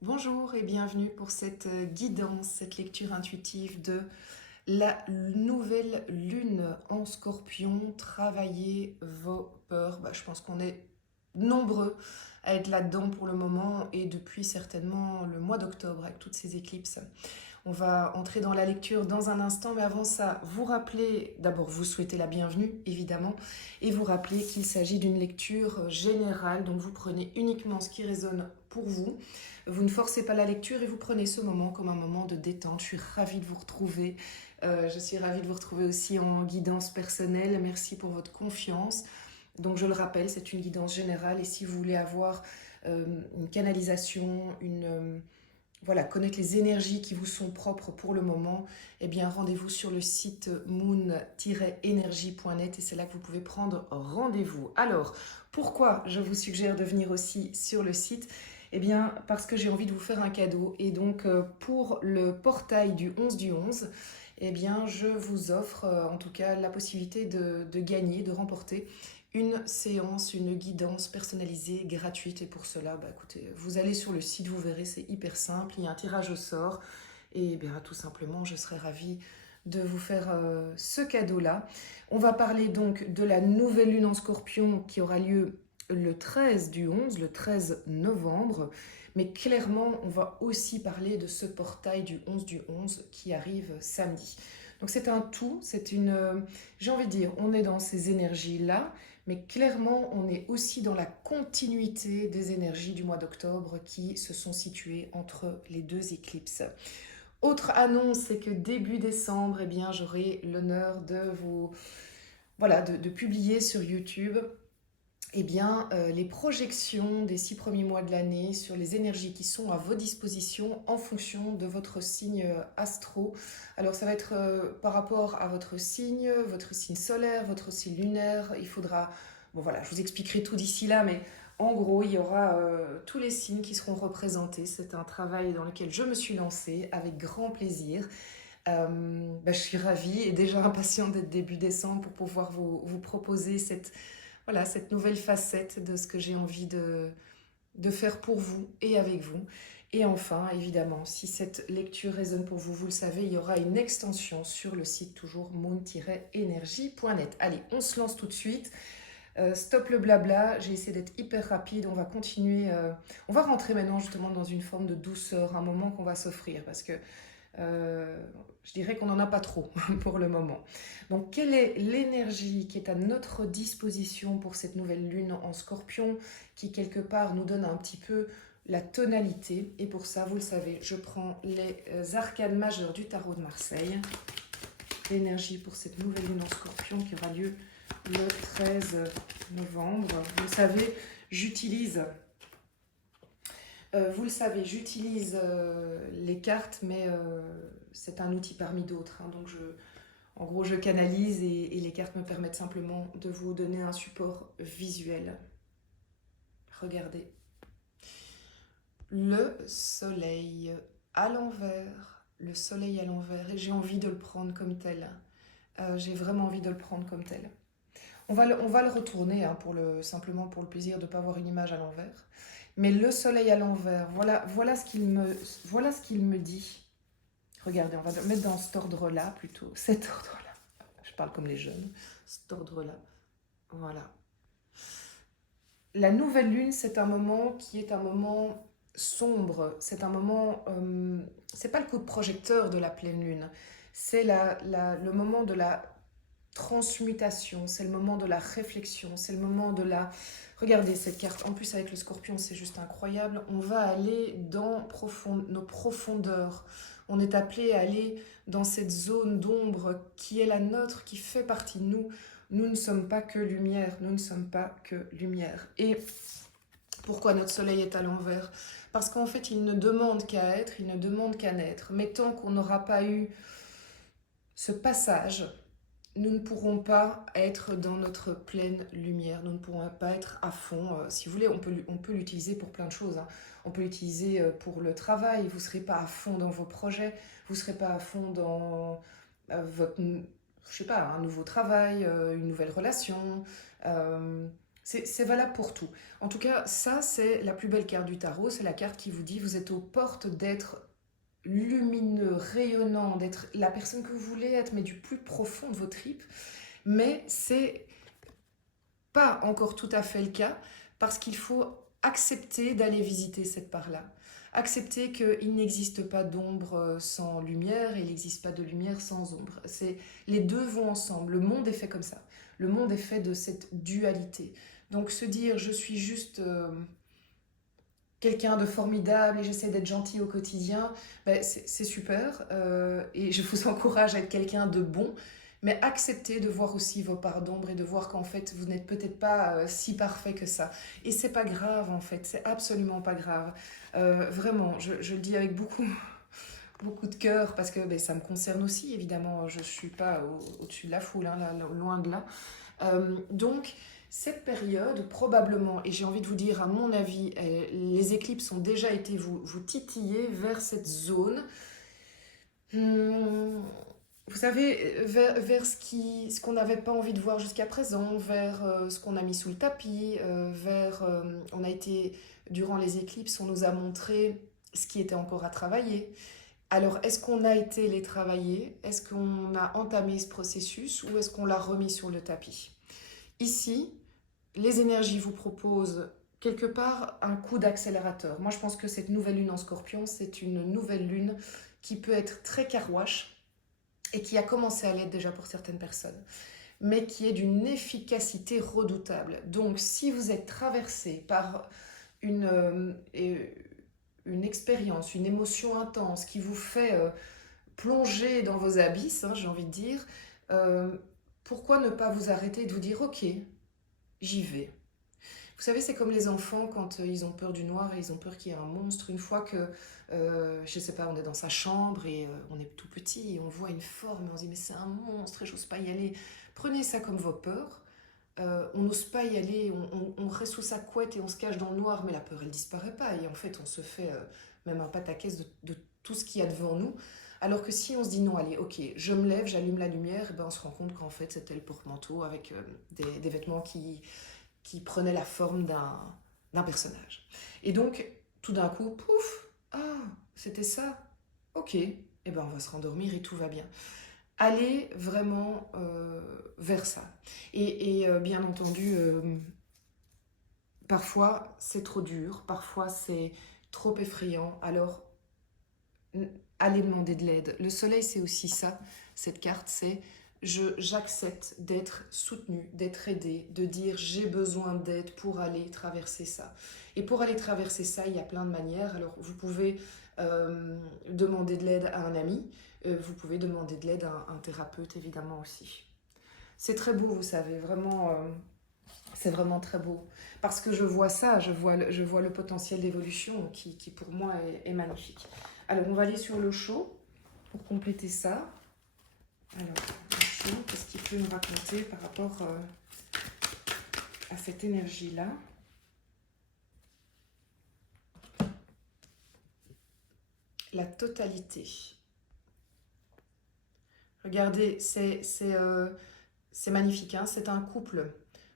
Bonjour et bienvenue pour cette guidance, cette lecture intuitive de la nouvelle lune en Scorpion. Travaillez vos peurs. Je pense qu'on est nombreux à être là-dedans pour le moment et depuis certainement le mois d'octobre avec toutes ces éclipses. On va entrer dans la lecture dans un instant, mais avant ça, vous rappelez, d'abord vous souhaitez la bienvenue évidemment, et vous rappelez qu'il s'agit d'une lecture générale, donc vous prenez uniquement ce qui résonne pour vous. Vous ne forcez pas la lecture et vous prenez ce moment comme un moment de détente. Je suis ravie de vous retrouver. Je suis ravie de vous retrouver aussi en guidance personnelle. Merci pour votre confiance. Donc je le rappelle, c'est une guidance générale et si vous voulez avoir une canalisation, voilà, connaître les énergies qui vous sont propres pour le moment, eh bien rendez-vous sur le site moon-energie.net et c'est là que vous pouvez prendre rendez-vous. Alors, pourquoi je vous suggère de venir aussi sur le site? Eh bien, parce que j'ai envie de vous faire un cadeau et donc pour le portail du 11 du 11, eh bien, je vous offre en tout cas la possibilité de gagner, de remporter une séance, une guidance personnalisée, gratuite. Et pour cela, écoutez, vous allez sur le site, vous verrez, c'est hyper simple. Il y a un tirage au sort. Et bien, tout simplement, je serais ravie de vous faire ce cadeau-là. On va parler donc de la nouvelle lune en Scorpion qui aura lieu le 13 du 11, le 13 novembre. Mais clairement, on va aussi parler de ce portail du 11 du 11 qui arrive samedi. Donc c'est un tout, c'est une... j'ai envie de dire, on est dans ces énergies-là, mais clairement, on est aussi dans la continuité des énergies du mois d'octobre qui se sont situées entre les deux éclipses. Autre annonce, c'est que début décembre, eh bien, j'aurai l'honneur de vous, voilà, de publier sur YouTube eh bien, les projections des 6 premiers mois de l'année sur les énergies qui sont à vos dispositions en fonction de votre signe astro. Alors ça va être par rapport à votre signe solaire, votre signe lunaire. Il faudra, bon voilà, je vous expliquerai tout d'ici là, mais en gros, il y aura tous les signes qui seront représentés. C'est un travail dans lequel je me suis lancée avec grand plaisir. Je suis ravie et déjà impatiente d'être début décembre pour pouvoir vous proposer voilà, cette nouvelle facette de ce que j'ai envie de faire pour vous et avec vous. Et enfin, évidemment, si cette lecture résonne pour vous, vous le savez, il y aura une extension sur le site toujours moon-energie.net. Allez, on se lance tout de suite. Stop le blabla, j'ai essayé d'être hyper rapide, on va continuer, on va rentrer maintenant justement dans une forme de douceur, un moment qu'on va s'offrir parce que je dirais qu'on n'en a pas trop pour le moment. Donc, quelle est l'énergie qui est à notre disposition pour cette nouvelle lune en Scorpion qui, quelque part, nous donne un petit peu la tonalité? Et pour ça, vous le savez, je prends les arcanes majeures du tarot de Marseille. L'énergie pour cette nouvelle lune en Scorpion qui aura lieu le 13 novembre. Vous le savez, j'utilise les cartes, mais c'est un outil parmi d'autres. Donc, en gros, je canalise et les cartes me permettent simplement de vous donner un support visuel. Regardez. Le soleil à l'envers. Le soleil à l'envers. Et j'ai envie de le prendre comme tel. J'ai vraiment envie de le prendre comme tel. On va le retourner simplement pour le plaisir de ne pas avoir une image à l'envers. Mais le soleil à l'envers, voilà ce qu'il me dit. Regardez, on va le mettre dans cet ordre-là plutôt. Cet ordre-là. Je parle comme les jeunes. Cet ordre-là. Voilà. La nouvelle lune, c'est un moment qui est un moment sombre. C'est un moment... c'est pas le coup de projecteur de la pleine lune. C'est le moment de la transmutation. C'est le moment de la réflexion. C'est le moment de la... Regardez cette carte. En plus, avec le scorpion, c'est juste incroyable. On va aller dans nos profondeurs. On est appelé à aller dans cette zone d'ombre qui est la nôtre, qui fait partie de nous. Nous ne sommes pas que lumière, nous ne sommes pas que lumière. Et pourquoi notre soleil est à l'envers? Parce qu'en fait, il ne demande qu'à être, il ne demande qu'à naître. Mais tant qu'on n'aura pas eu ce passage, nous ne pourrons pas être dans notre pleine lumière, nous ne pourrons pas être à fond. Si vous voulez, on peut l'utiliser pour plein de choses. On peut l'utiliser pour le travail, vous ne serez pas à fond dans vos projets, vous ne serez pas à fond dans votre, je sais pas, un nouveau travail, une nouvelle relation. C'est valable pour tout. En tout cas, ça, c'est la plus belle carte du tarot. C'est la carte qui vous dit, vous êtes aux portes d'être lumineux, rayonnant, d'être la personne que vous voulez être, mais du plus profond de vos tripes. Mais c'est pas encore tout à fait le cas, parce qu'il faut accepter d'aller visiter cette part-là. Accepter qu'il n'existe pas d'ombre sans lumière et il n'existe pas de lumière sans ombre. Les deux vont ensemble. Le monde est fait comme ça. Le monde est fait de cette dualité. Donc se dire je suis juste quelqu'un de formidable et j'essaie d'être gentil au quotidien, ben, c'est super. Et je vous encourage à être quelqu'un de bon. Mais acceptez de voir aussi vos parts d'ombre et de voir qu'en fait, vous n'êtes peut-être pas si parfait que ça. Et c'est pas grave, en fait. C'est absolument pas grave. Vraiment, je le dis avec beaucoup de cœur parce que ben, ça me concerne aussi, évidemment. Je suis pas au-dessus de la foule, hein, là, loin de là. Donc, cette période, probablement, et j'ai envie de vous dire, à mon avis, les éclipses ont déjà été vous titiller vers cette zone. Vous savez, vers ce qu'on n'avait pas envie de voir jusqu'à présent, vers ce qu'on a mis sous le tapis, on a été, durant les éclipses, on nous a montré ce qui était encore à travailler. Alors, est-ce qu'on a été les travailler? Est-ce qu'on a entamé ce processus ou est-ce qu'on l'a remis sur le tapis? Ici, les énergies vous proposent quelque part un coup d'accélérateur. Moi, je pense que cette nouvelle lune en Scorpion, c'est une nouvelle lune qui peut être très carouache et qui a commencé à l'être déjà pour certaines personnes, mais qui est d'une efficacité redoutable. Donc, si vous êtes traversé par une expérience, une émotion intense qui vous fait plonger dans vos abysses, hein, j'ai envie de dire, euh, pourquoi ne pas vous arrêter et de vous dire, ok, j'y vais. Vous savez, c'est comme les enfants quand ils ont peur du noir et ils ont peur qu'il y ait un monstre. Une fois que, je sais pas, on est dans sa chambre et on est tout petit et on voit une forme et on se dit mais c'est un monstre et j'ose pas y aller. Prenez ça comme vos peurs. On n'ose pas y aller, on reste sous sa couette et on se cache dans le noir, mais la peur elle disparaît pas et en fait on se fait même un pataquès de tout ce qu'il y a devant nous. Alors que si on se dit non, allez, ok, je me lève, j'allume la lumière, et ben on se rend compte qu'en fait c'était le porte-manteau avec des vêtements qui prenait la forme d'un personnage. Et donc, tout d'un coup, pouf, ah, c'était ça, ok, et ben on va se rendormir et tout va bien. Allez vraiment vers ça. Et bien entendu, parfois c'est trop dur, parfois c'est trop effrayant, alors allez demander de l'aide. Le soleil, c'est aussi ça, cette carte, c'est j'accepte d'être soutenue, d'être aidée, de dire j'ai besoin d'aide pour aller traverser ça. Et pour aller traverser ça, il y a plein de manières. Alors, vous pouvez demander de l'aide à un ami, vous pouvez demander de l'aide à un thérapeute, évidemment, aussi. C'est très beau, vous savez, vraiment, c'est vraiment très beau. Parce que je vois ça, je vois le potentiel d'évolution qui pour moi, est magnifique. Alors, on va aller sur le chaud pour compléter ça. Alors, le chaud, qu'est-ce qu'il peut nous raconter par rapport à cette énergie-là? La totalité. Regardez, c'est magnifique, hein, c'est un couple.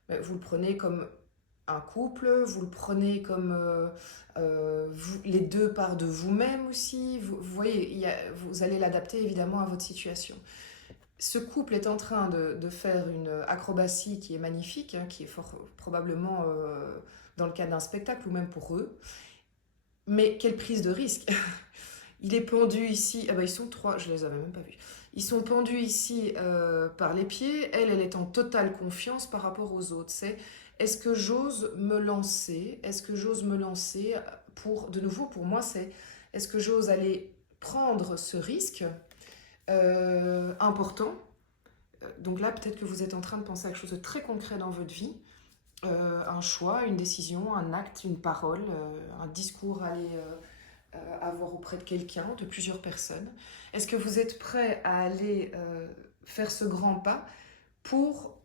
Vous le prenez comme un couple, vous le prenez comme les deux parts de vous-même aussi. Vous voyez, vous allez l'adapter évidemment à votre situation. Ce couple est en train de faire une acrobatie qui est magnifique, hein, qui est fort probablement dans le cadre d'un spectacle ou même pour eux. Mais quelle prise de risque! Il est pendu ici, ah bah ils sont trois, je les avais même pas vus. Ils sont pendus ici par les pieds, elle est en totale confiance par rapport aux autres. C'est est-ce que j'ose me lancer? Est-ce que j'ose me lancer pour, de nouveau pour moi, c'est est-ce que j'ose aller prendre ce risque important? Donc là, peut-être que vous êtes en train de penser à quelque chose de très concret dans votre vie. Un choix, une décision, un acte, une parole, un discours à aller avoir auprès de quelqu'un, de plusieurs personnes. Est-ce que vous êtes prêt à aller faire ce grand pas pour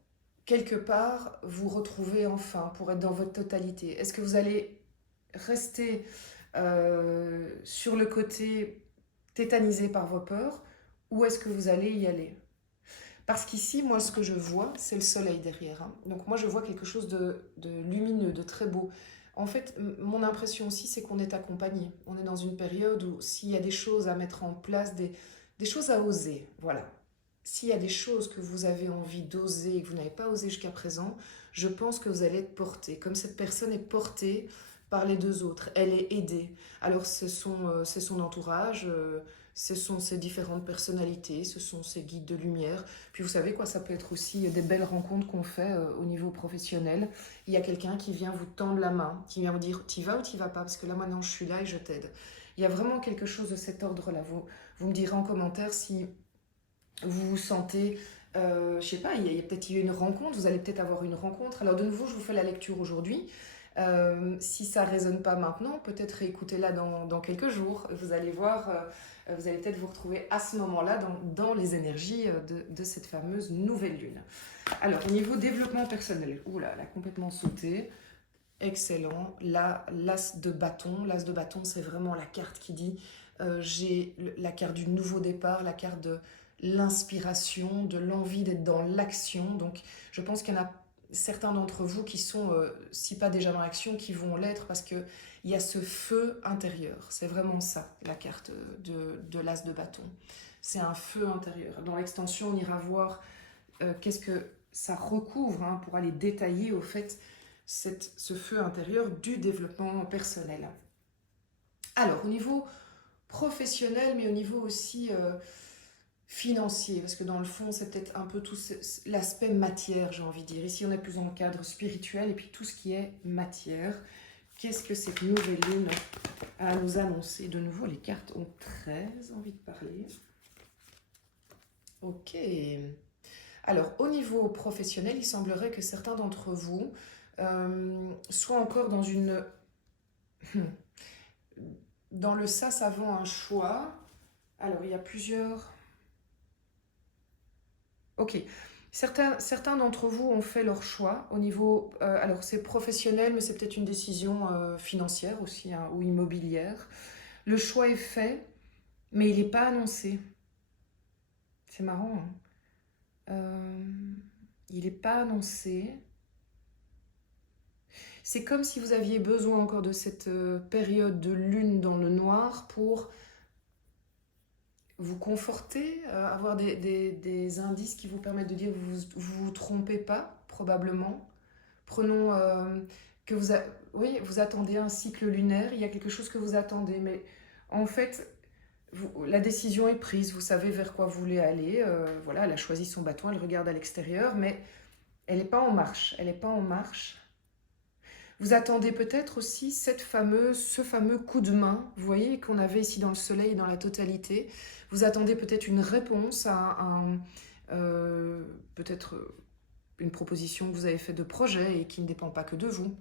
quelque part vous retrouver enfin, pour être dans votre totalité? Est-ce que vous allez rester sur le côté tétanisé par vos peurs ou est-ce que vous allez y aller? Parce qu'ici, moi, ce que je vois, c'est le soleil derrière, hein. Donc moi, je vois quelque chose de lumineux, de très beau. En fait, mon impression aussi, c'est qu'on est accompagné. On est dans une période où s'il y a des choses à mettre en place, des choses à oser, voilà. S'il y a des choses que vous avez envie d'oser et que vous n'avez pas osé jusqu'à présent, je pense que vous allez être porté. Comme cette personne est portée par les deux autres, elle est aidée. Alors c'est son entourage, ce sont ses différentes personnalités, ce sont ses guides de lumière. Puis vous savez quoi, ça peut être aussi des belles rencontres qu'on fait au niveau professionnel. Il y a quelqu'un qui vient vous tendre la main, qui vient vous dire t'y vas ou t'y vas pas, parce que là maintenant je suis là et je t'aide. Il y a vraiment quelque chose de cet ordre-là. Vous me direz en commentaire si vous vous sentez, je sais pas, il y a peut-être eu une rencontre, vous allez peut-être avoir une rencontre. Alors de nouveau, je vous fais la lecture aujourd'hui. Si ça ne résonne pas maintenant, peut-être réécoutez-la dans quelques jours. Vous allez voir, vous allez peut-être vous retrouver à ce moment-là dans les énergies de cette fameuse nouvelle lune. Alors, au niveau développement personnel, oula, elle a complètement sauté. Excellent. L'as de bâton. L'as de bâton, c'est vraiment la carte qui dit j'ai la carte du nouveau départ, la carte de l'inspiration, de l'envie d'être dans l'action. Donc, je pense qu'il y en a certains d'entre vous qui sont, si pas déjà dans l'action, qui vont l'être parce qu'il y a ce feu intérieur. C'est vraiment ça, la carte de l'as de bâton. C'est un feu intérieur. Dans l'extension, on ira voir qu'est-ce que ça recouvre hein, pour aller détailler au fait ce feu intérieur du développement personnel. Alors, au niveau professionnel, mais au niveau aussi financier, parce que dans le fond, c'est peut-être un peu tout l'aspect matière, j'ai envie de dire. Ici, on est plus dans le cadre spirituel et puis tout ce qui est matière. Qu'est-ce que cette nouvelle lune a à nous annoncer? De nouveau, les cartes ont très envie de parler. Ok. Alors, au niveau professionnel, il semblerait que certains d'entre vous soient encore dans une... Dans le sas avant un choix. Alors, il y a plusieurs... Ok. Certains d'entre vous ont fait leur choix au niveau... alors, c'est professionnel, mais c'est peut-être une décision financière aussi, hein, ou immobilière. Le choix est fait, mais il n'est pas annoncé. C'est marrant, hein. Il n'est pas annoncé. C'est comme si vous aviez besoin encore de cette période de lune dans le noir pour vous conforter, avoir des indices qui vous permettent de dire que vous vous trompez pas, probablement. Prenons que oui, vous attendez un cycle lunaire, il y a quelque chose que vous attendez, mais en fait, la décision est prise, vous savez vers quoi vous voulez aller. Voilà, elle a choisi son bâton, elle regarde à l'extérieur, mais elle n'est pas en marche. Elle n'est pas en marche. Vous attendez peut-être aussi ce fameux coup de main, vous voyez, qu'on avait ici dans le soleil, dans la totalité. Vous attendez peut-être une réponse à peut-être une proposition que vous avez faite de projet et qui ne dépend pas que de vous.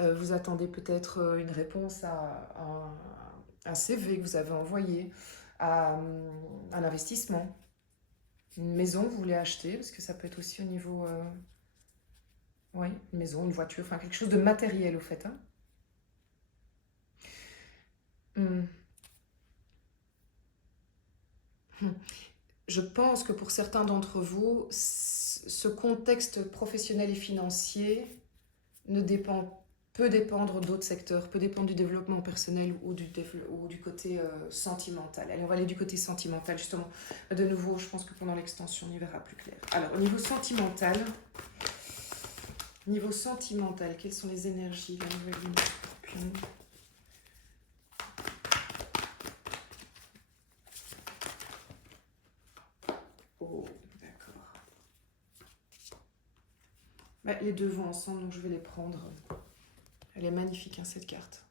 Vous attendez peut-être une réponse à un CV que vous avez envoyé, à un investissement, une maison que vous voulez acheter, parce que ça peut être aussi au niveau... oui, une maison, une voiture, enfin quelque chose de matériel au fait. Hein. Hmm. Hmm. Je pense que pour certains d'entre vous, ce contexte professionnel et financier ne dépend, peut dépendre d'autres secteurs, peut dépendre du développement personnel ou du côté sentimental. Allez, on va aller du côté sentimental, justement. De nouveau, je pense que pendant l'extension, on y verra plus clair. Alors, au niveau sentimental, quelles sont les énergies de la nouvelle lune Scorpion? Oh, d'accord. Bah, les deux vont ensemble, donc je vais les prendre. Elle est magnifique, hein, cette carte.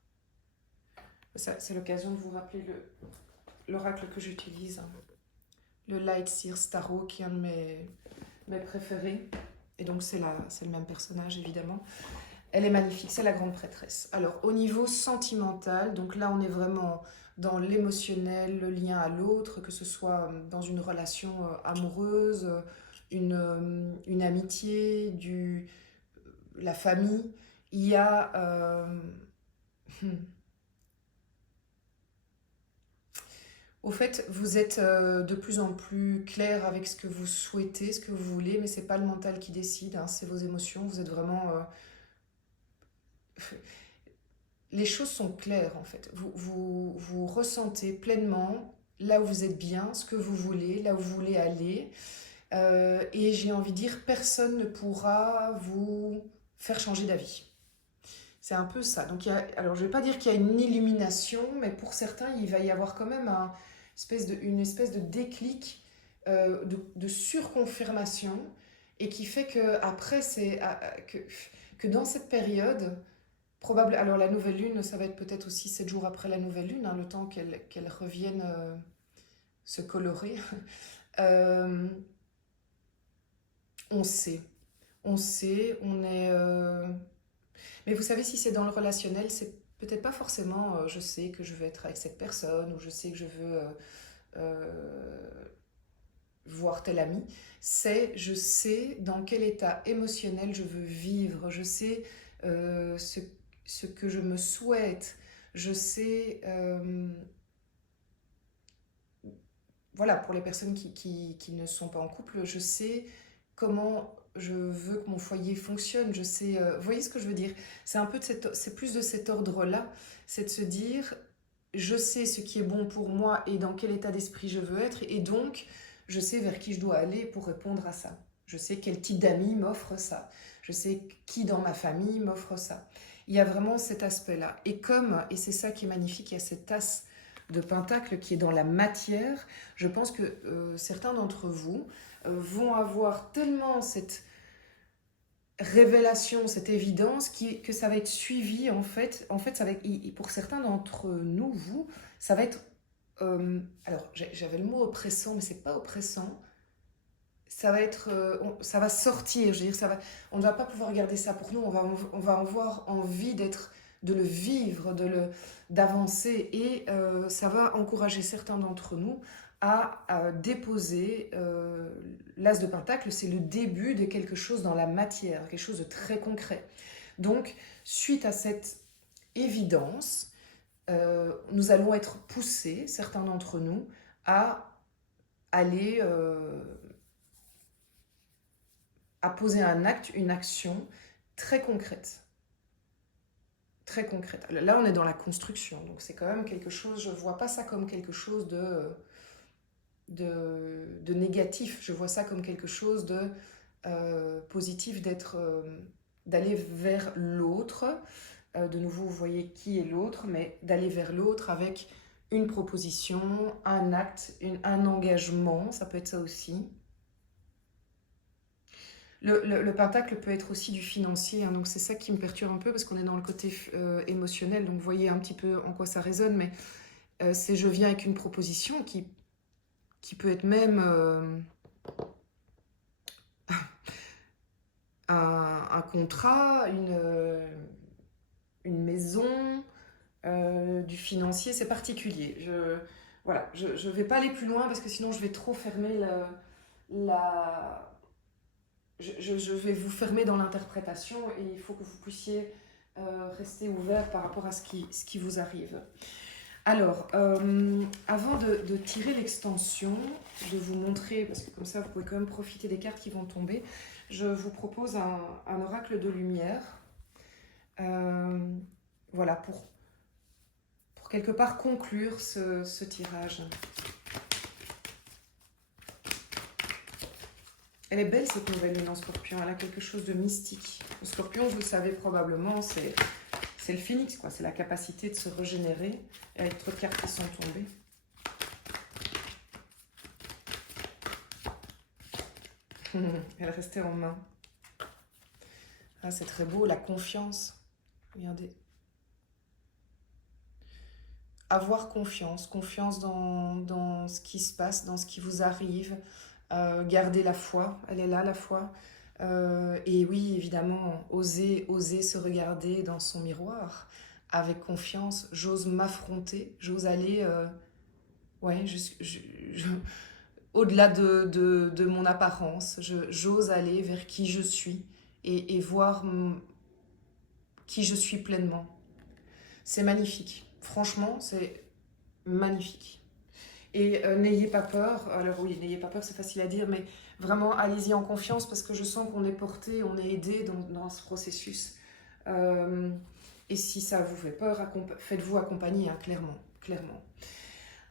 C'est l'occasion de vous rappeler l'oracle que j'utilise. Hein. Le Light Seer Tarot, qui est un de mes préférés. Et donc, c'est le même personnage, évidemment. Elle est magnifique, c'est la grande prêtresse. Alors, au niveau sentimental, donc là, on est vraiment dans l'émotionnel, le lien à l'autre, que ce soit dans une relation amoureuse, une amitié, la famille. Il y a... Au fait, vous êtes de plus en plus clair avec ce que vous souhaitez, ce que vous voulez, mais c'est pas le mental qui décide, hein, c'est vos émotions. Vous êtes vraiment. Les choses sont claires en fait. Vous ressentez pleinement là où vous êtes bien, ce que vous voulez, là où vous voulez aller. Et j'ai envie de dire, personne ne pourra vous faire changer d'avis. C'est un peu ça. Donc, alors je ne vais pas dire qu'il y a une illumination, mais pour certains, il va y avoir quand même une espèce de déclic, de surconfirmation, et qui fait que après, que dans cette période, alors la nouvelle lune, ça va être peut-être aussi 7 jours après la nouvelle lune, hein, le temps qu'elle revienne se colorer. Euh, on sait, on est. Mais vous savez, si c'est dans le relationnel, c'est peut-être pas forcément je sais que je veux être avec cette personne ou je sais que je veux voir tel ami. C'est je sais dans quel état émotionnel je veux vivre, je sais ce que je me souhaite, je sais. Voilà, pour les personnes qui ne sont pas en couple, je sais comment je veux que mon foyer fonctionne. Je sais, vous voyez ce que je veux dire? C'est un peu c'est plus de cet ordre-là, c'est de se dire, je sais ce qui est bon pour moi et dans quel état d'esprit je veux être, et donc je sais vers qui je dois aller pour répondre à ça. Je sais quel type d'amis m'offre ça. Je sais qui dans ma famille m'offre ça. Il y a vraiment cet aspect-là. Et c'est ça qui est magnifique, il y a cette tasse de Pentacle qui est dans la matière. Je pense que certains d'entre vous vont avoir tellement cette révélation, cette évidence que ça va être suivi en fait. En fait, ça va être, pour certains d'entre nous, vous, ça va être. Alors, j'avais le mot oppressant, mais c'est pas oppressant. Ça va être, ça va sortir. Je veux dire, on ne va pas pouvoir garder ça pour nous. On va avoir envie de le vivre, d'avancer, et ça va encourager certains d'entre nous à déposer l'as de Pentacle. C'est le début de quelque chose dans la matière, quelque chose de très concret. Donc, suite à cette évidence, nous allons être poussés, certains d'entre nous, à aller à poser un acte, une action très concrète. Très concrète. Là, on est dans la construction, donc c'est quand même quelque chose, je ne vois pas ça comme quelque chose de négatif, je vois ça comme quelque chose de positif, d'aller vers l'autre. De nouveau, vous voyez qui est l'autre, mais d'aller vers l'autre avec une proposition, un acte, un engagement, ça peut être ça aussi. Le pentacle peut être aussi du financier, hein, donc c'est ça qui me perturbe un peu parce qu'on est dans le côté émotionnel, donc vous voyez un petit peu en quoi ça résonne, mais c'est je viens avec une proposition qui peut être même un contrat, une maison, du financier, c'est particulier. Voilà, je ne vais pas aller plus loin parce que sinon je vais trop fermer la, je vais vous fermer dans l'interprétation et il faut que vous puissiez rester ouvert par rapport à ce qui vous arrive. Alors, avant de tirer l'extension, de vous montrer, parce que comme ça vous pouvez quand même profiter des cartes qui vont tomber, je vous propose un oracle de lumière. Voilà, pour quelque part conclure ce tirage. Elle est belle cette nouvelle lune en Scorpion, elle a quelque chose de mystique. Le Scorpion, vous le savez probablement, c'est le phénix, quoi. C'est la capacité de se régénérer. Il y a trop de cartes qui sont tombées. Elle restait en main. Ah, c'est très beau, la confiance. Regardez. Avoir confiance, confiance dans ce qui se passe, dans ce qui vous arrive. Garder la foi, elle est là la foi. Et oui, évidemment, oser se regarder dans son miroir avec confiance. J'ose m'affronter, j'ose aller ouais, au-delà de mon apparence. J'ose aller vers qui je suis et voir qui je suis pleinement. C'est magnifique. Franchement, c'est magnifique. Et n'ayez pas peur. Alors oui, n'ayez pas peur, c'est facile à dire, mais vraiment allez-y en confiance parce que je sens qu'on est porté, on est aidé dans ce processus. Euh, et si ça vous fait peur, faites-vous accompagner, hein, clairement, clairement.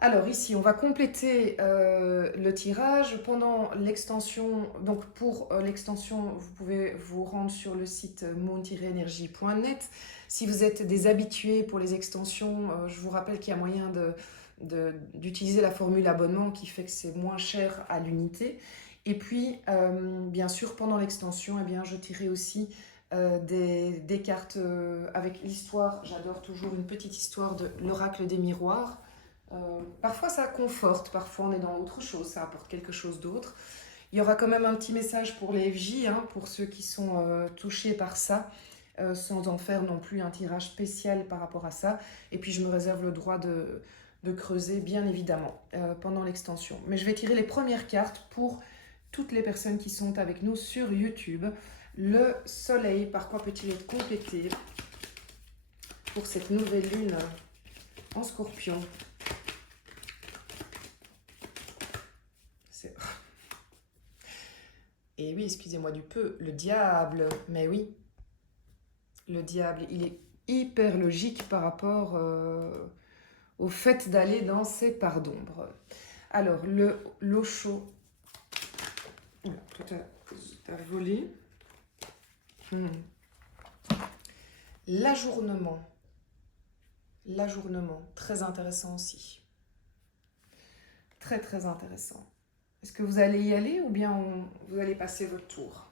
Alors ici, on va compléter le tirage pendant l'extension. Donc pour l'extension, vous pouvez vous rendre sur le site moon-energie.net. Si vous êtes des habitués pour les extensions, je vous rappelle qu'il y a moyen d'utiliser la formule abonnement qui fait que c'est moins cher à l'unité. Et puis, bien sûr, pendant l'extension, eh bien, je tirais aussi des cartes avec l'histoire. J'adore toujours une petite histoire de l'oracle des miroirs. Parfois ça conforte, parfois on est dans autre chose, ça apporte quelque chose d'autre. Il y aura quand même un petit message pour les FJ, hein, pour ceux qui sont touchés par ça, sans en faire non plus un tirage spécial par rapport à ça. Et puis je me réserve le droit de creuser, bien évidemment, pendant l'extension. Mais je vais tirer les premières cartes pour toutes les personnes qui sont avec nous sur YouTube. Le soleil, par quoi peut-il être complété pour cette nouvelle lune en Scorpion? Et oui, excusez-moi du peu, le diable, mais oui, le diable, il est hyper logique par rapport au fait d'aller dans ces parts d'ombre. Alors, l'eau chaude, tout a volé. L'ajournement, très intéressant aussi. Très, très intéressant. Est-ce que vous allez y aller ou bien vous allez passer votre tour?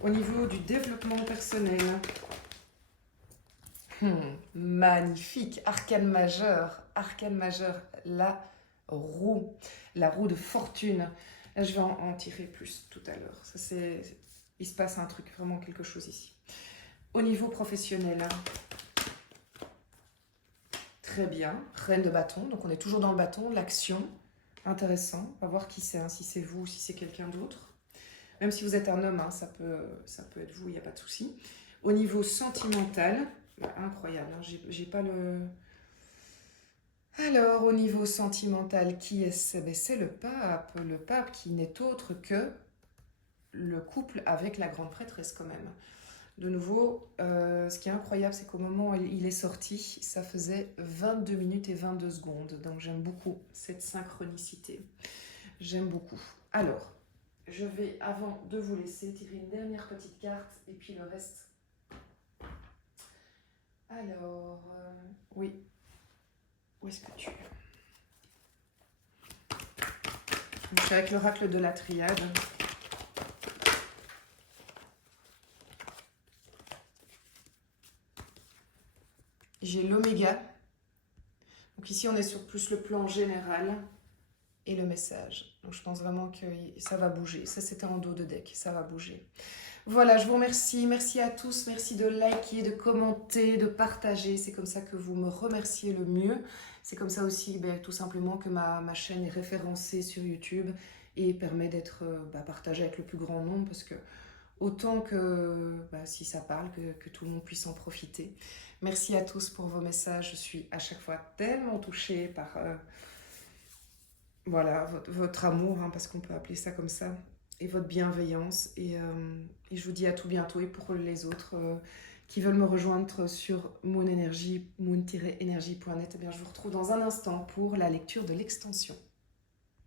Au niveau du développement personnel, magnifique, arcane majeur, la roue de fortune. Là, je vais en tirer plus tout à l'heure. Il se passe un truc, vraiment quelque chose ici. Au niveau professionnel, très bien, reine de bâton, donc on est toujours dans le bâton, l'action, intéressant. On va voir qui c'est, hein, si c'est vous ou si c'est quelqu'un d'autre. Même si vous êtes un homme, hein, ça peut être vous, il n'y a pas de souci. Au niveau sentimental, incroyable, hein, j'ai pas le... Alors, au niveau sentimental, qui est-ce? C'est le pape qui n'est autre que le couple avec la grande prêtresse quand même. De nouveau, ce qui est incroyable, c'est qu'au moment où il est sorti, ça faisait 22 minutes et 22 secondes. Donc j'aime beaucoup cette synchronicité. J'aime beaucoup. Alors, je vais, avant de vous laisser, tirer une dernière petite carte et puis le reste. Alors, oui. Où est-ce que tu es? Je suis avec l'oracle de la triade. J'ai l'oméga. Donc ici, on est sur plus le plan général et le message. Donc je pense vraiment que ça va bouger. Ça, c'était en dos de deck. Ça va bouger. Voilà, je vous remercie. Merci à tous. Merci de liker, de commenter, de partager. C'est comme ça que vous me remerciez le mieux. C'est comme ça aussi, tout simplement, que ma chaîne est référencée sur YouTube et permet d'être partagée avec le plus grand nombre parce que autant que si ça parle, que tout le monde puisse en profiter. Merci à tous pour vos messages. Je suis à chaque fois tellement touchée par voilà, votre amour, hein, parce qu'on peut appeler ça comme ça, et votre bienveillance. Et je vous dis à tout bientôt. Et pour les autres qui veulent me rejoindre sur moon-energie.net, eh bien, je vous retrouve dans un instant pour la lecture de l'extension.